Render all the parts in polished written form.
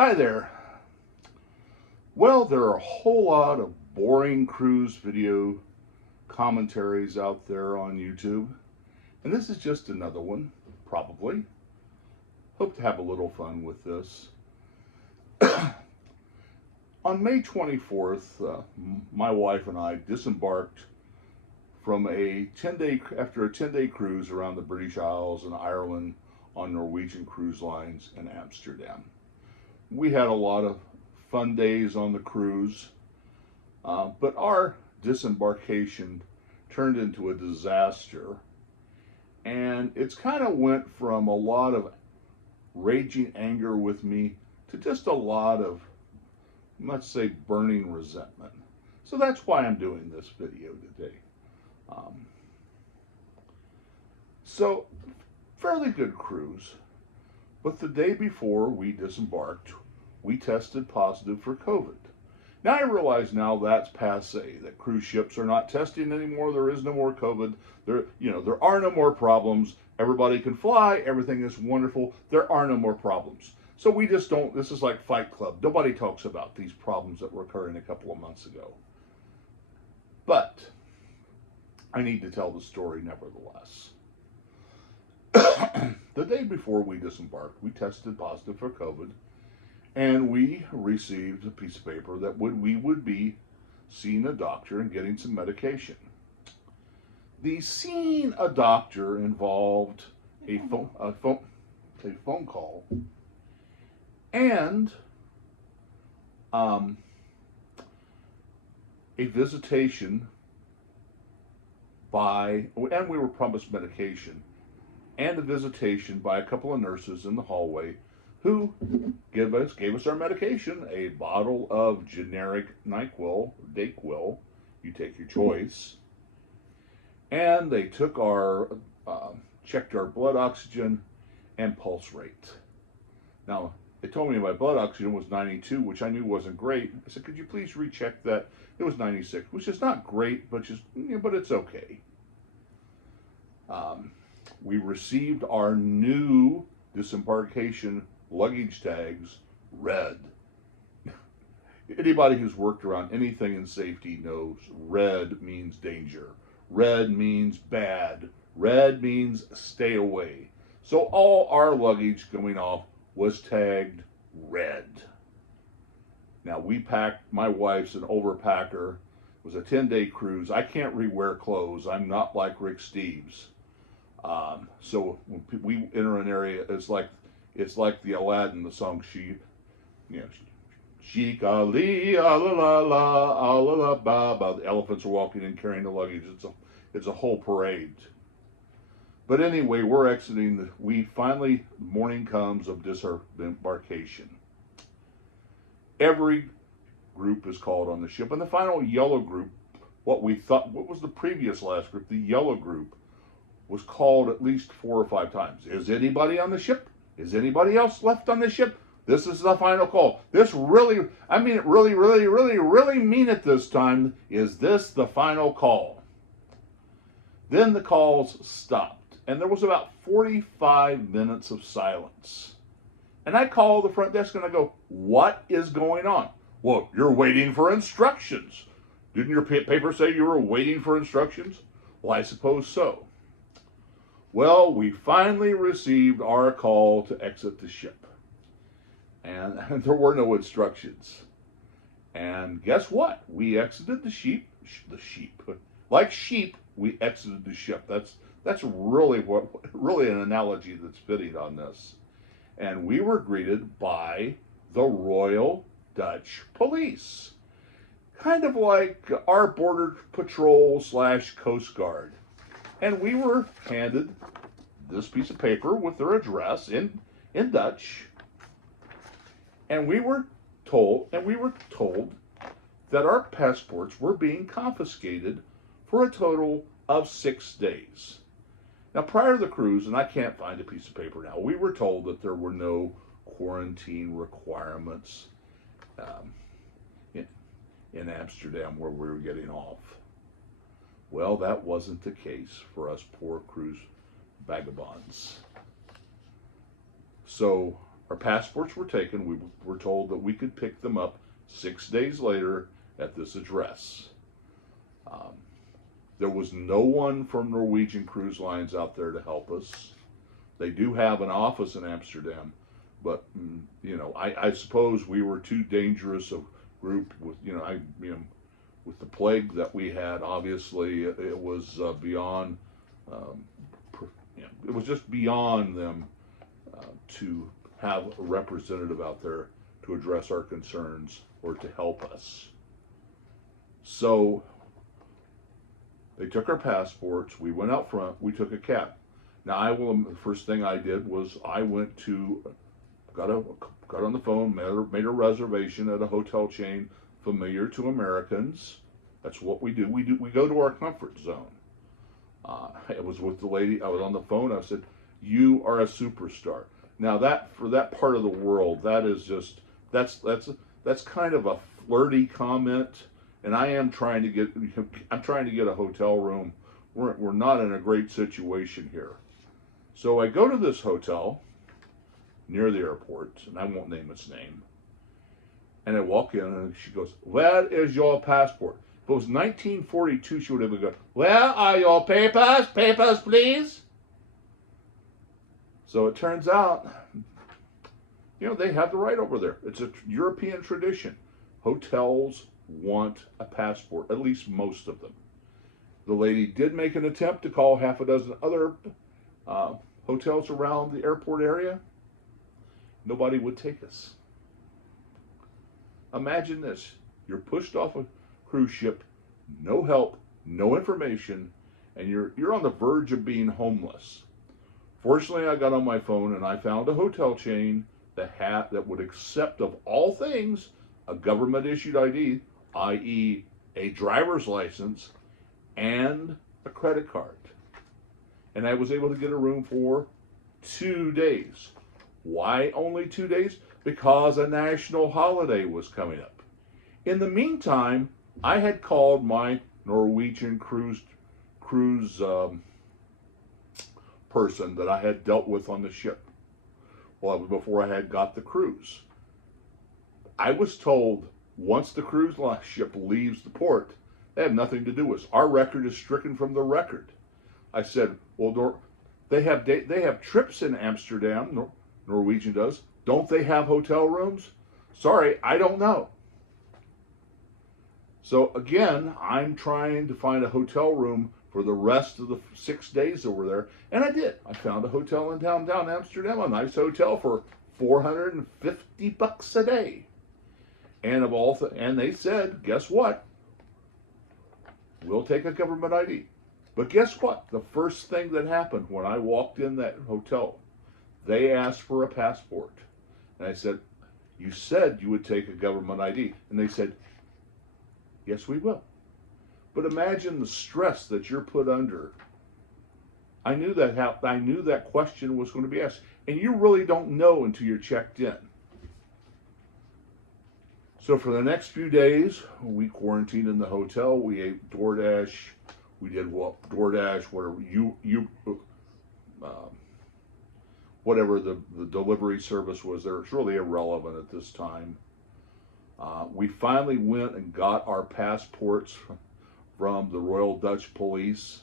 Hi there. Well, there are a whole lot of boring cruise video commentaries out there on YouTube, and this is just another one, probably. Hope to have a little fun with this. On May 24th, my wife and I disembarked from after a 10-day cruise around the British Isles and Ireland on Norwegian cruise lines in Amsterdam. We had a lot of fun days on the cruise, but our disembarkation turned into a disaster, and it's kind of went from a lot of raging anger with me to just a lot of, let's say, burning resentment. So that's why I'm doing this video today. So, fairly good cruise, but the day before we disembarked, we tested positive for COVID. Now I realize now that's passe, that cruise ships are not testing anymore. There is no more COVID. There are no more problems. Everybody can fly. Everything is wonderful. There are no more problems. So we just don't, this is like Fight Club. Nobody talks about these problems that were occurring a couple of months ago. But I need to tell the story nevertheless. The day before we disembarked, we tested positive for COVID, and we received a piece of paper that we would be seeing a doctor and getting some medication. The seeing a doctor involved a phone call and a visitation and we were promised medication, and a visitation by a couple of nurses in the hallway who gave us our medication, a bottle of generic NyQuil, Dayquil, you take your choice, and they took checked our blood oxygen and pulse rate. Now, they told me my blood oxygen was 92, which I knew wasn't great. I said, could you please recheck that? It was 96, which is not great, but it's okay. We received our new disembarkation luggage tags red. Anybody who's worked around anything in safety knows red means danger. Red means bad. Red means stay away. So all our luggage going off was tagged red. Now we packed, my wife's an overpacker. It was a 10-day cruise. I can't rewear clothes. I'm not like Rick Steves. So when we enter an area, it's like the Aladdin, the song Sheik Ali, la la la, la la ba ba. The elephants are walking in carrying the luggage. It's a whole parade. But anyway, we're exiting. Morning comes of disembarkation. Every group is called on the ship, and the final yellow group, what was the previous last group, the yellow group, was called at least 4 or 5 times. Is anybody on the ship? Is anybody else left on the ship? This is the final call. This really, I mean it really, really, really, really mean it this time. Is this the final call? Then the calls stopped, and there was about 45 minutes of silence. And I call the front desk and I go, what is going on? Well, you're waiting for instructions. Didn't your paper say you were waiting for instructions? Well, I suppose so. Well, we finally received our call to exit the ship. And there were no instructions. And guess what? We exited the sheep. Like sheep, we exited the ship. That's really an analogy that's fitting on this. And we were greeted by the Royal Dutch Police. Kind of like our Border Patrol / Coast Guard. And we were handed this piece of paper with their address in Dutch. And we were told that our passports were being confiscated for a total of 6 days. Now, prior to the cruise, and I can't find a piece of paper now, we were told that there were no quarantine requirements in Amsterdam where we were getting off. Well, that wasn't the case for us poor cruise vagabonds. So Our passports were taken. We were told that we could pick them up 6 days later at this address. There was no one from Norwegian Cruise Lines out there to help us. They do have an office in Amsterdam, but I suppose we were too dangerous a group with with the plague that we had. Obviously, it was beyond. It was just beyond them to have a representative out there to address our concerns or to help us. So they took our passports. We went out front. We took a cab. Now the first thing I did was I went to got on the phone, made a reservation at a hotel chain familiar to Americans. That's what we do. We go to our comfort zone. It was with the lady. I was on the phone. I said, "You are a superstar." Now for that part of the world, that is just that's kind of a flirty comment. And I'm trying to get a hotel room. We're not in a great situation here. So I go to this hotel near the airport, and I won't name its name. And I walk in, and she goes, "Where is your passport?" If it was 1942, she would have gone, "Where are your papers? Papers, please." So it turns out, they have the right over there. It's a European tradition. Hotels want a passport, at least most of them. The lady did make an attempt to call half a dozen other hotels around the airport area. Nobody would take us. Imagine this. You're pushed off a cruise ship, no help, no information, and you're on the verge of being homeless. Fortunately, I got on my phone and I found a hotel chain that would accept, of all things, a government-issued ID, i.e. a driver's license, and a credit card. And I was able to get a room for 2 days. Why only 2 days? Because a national holiday was coming up. In the meantime, I had called my Norwegian cruise person that I had dealt with on the ship. Well, it was before I had got the cruise. I was told once the cruise ship leaves the port, they have nothing to do with us. Our record is stricken from the record. I said, well, they have trips in Amsterdam. Norwegian does. Don't they have hotel rooms? Sorry, I don't know. So again, I'm trying to find a hotel room for the rest of the 6 days that we're there, and I did. I found a hotel in downtown Amsterdam, a nice hotel for $450 a day. And and they said, guess what? We'll take a government ID. But guess what? The first thing that happened when I walked in that hotel, they asked for a passport. And I said, you said you would take a government ID. And they said, yes, we will. But imagine the stress that you're put under. I knew that question was going to be asked. And you really don't know until you're checked in. So for the next few days, we quarantined in the hotel. We ate DoorDash. We did DoorDash, whatever the delivery service was there. It's really irrelevant at this time. We finally went and got our passports from the Royal Dutch Police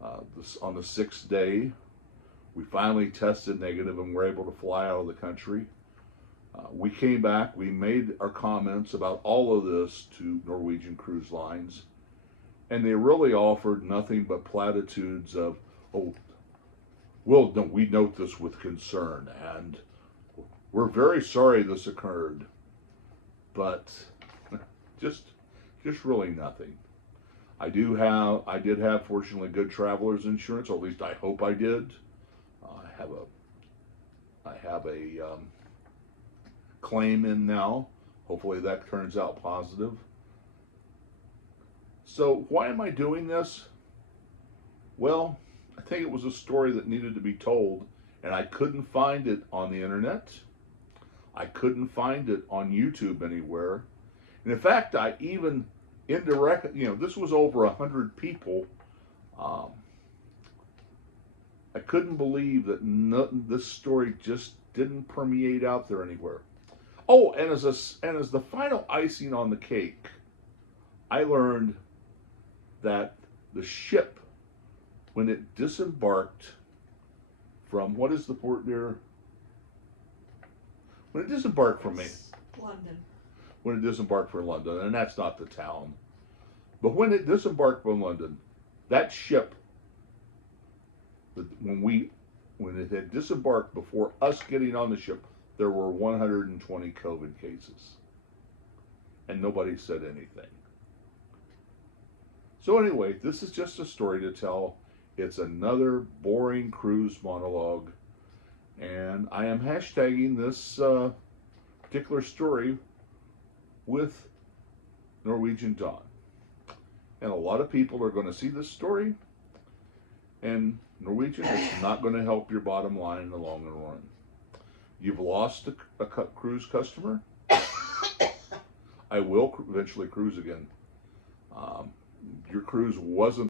on the 6th day. We finally tested negative and were able to fly out of the country. We came back, we made our comments about all of this to Norwegian Cruise Lines, and they really offered nothing but platitudes of, we note this with concern, and we're very sorry this occurred, but just really nothing. I did have, fortunately, good traveler's insurance, or at least I hope I did. I have a claim in now. Hopefully that turns out positive. So why am I doing this? Well, I think it was a story that needed to be told, and I couldn't find it on the internet. I couldn't find it on YouTube anywhere. And in fact, I even indirectly, this was over 100 people. I couldn't believe that this story just didn't permeate out there anywhere. Oh, and as the final icing on the cake, I learned that the ship, when it disembarked from, what is the port near? When it disembarked from me, London. when it disembarked from London, and that's not the town, but when it disembarked from London, that ship, when it had disembarked before us getting on the ship, there were 120 COVID cases, and nobody said anything. So anyway, this is just a story to tell. It's another boring cruise monologue, and I am hashtagging this particular story with Norwegian Dawn. And a lot of people are going to see this story, and Norwegian is not going to help your bottom line in the long run. You've lost a cruise customer. I will eventually cruise again. Your cruise wasn't